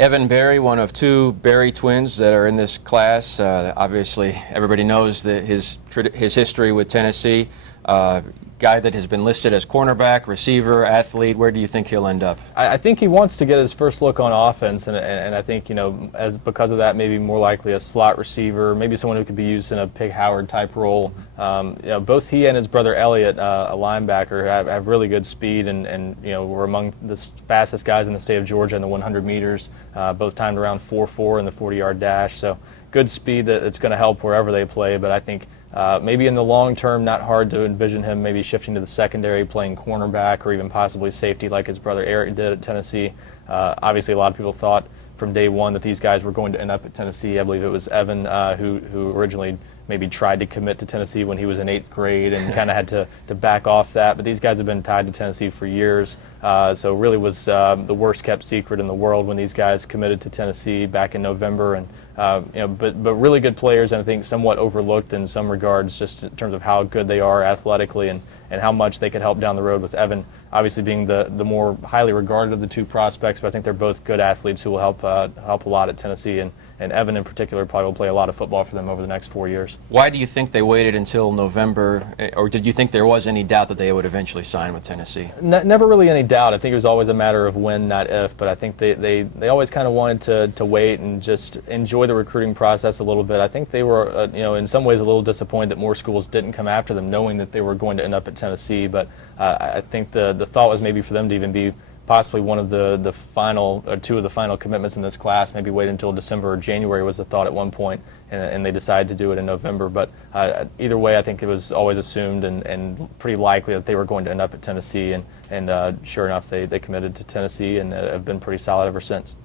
Evan Berry, one of two Berry twins that are in this class. Obviously, everybody knows that his history with Tennessee. Guy that has been listed as cornerback, receiver, athlete. Where do you think he'll end up? I think he wants to get his first look on offense, and I think, because of that, maybe more likely a slot receiver, maybe someone who could be used in a Pig Howard type role. Both he and his brother Elliott, a linebacker, have really good speed, and were among the fastest guys in the state of Georgia in the 100 meters, both timed around 4.4 in the 40-yard dash. So good speed that it's going to help wherever they play, but I think maybe in the long term, not hard to envision him maybe shifting to the secondary, playing cornerback, or even possibly safety like his brother Eric did at Tennessee. Obviously, a lot of people thought from day one that these guys were going to end up at Tennessee. I believe it was Evan who originally maybe tried to commit to Tennessee when he was in 8th grade and kind of had to back off that. But these guys have been tied to Tennessee for years. So really was the worst kept secret in the world when these guys committed to Tennessee back in November. And but really good players, and I think somewhat overlooked in some regards, just in terms of how good they are athletically and how much they could help down the road, with Evan obviously being the more highly regarded of the two prospects. But I think they're both good athletes who will help a lot at Tennessee, and Evan in particular probably will play a lot of football for them over the next 4 years. Why do you think they waited until November, or did you think there was any doubt that they would eventually sign with Tennessee? Never really any doubt. I think it was always a matter of when, not if, but I think they always kind of wanted to wait and just enjoy the recruiting process a little bit. I think they were, in some ways a little disappointed that more schools didn't come after them, knowing that they were going to end up at Tennessee, but I think the thought was maybe for them to even be possibly one of the final, or two of the final commitments in this class, maybe wait until December or January was the thought at one point, and they decided to do it in November. But either way, I think it was always assumed and pretty likely that they were going to end up at Tennessee, and sure enough, they committed to Tennessee and have been pretty solid ever since.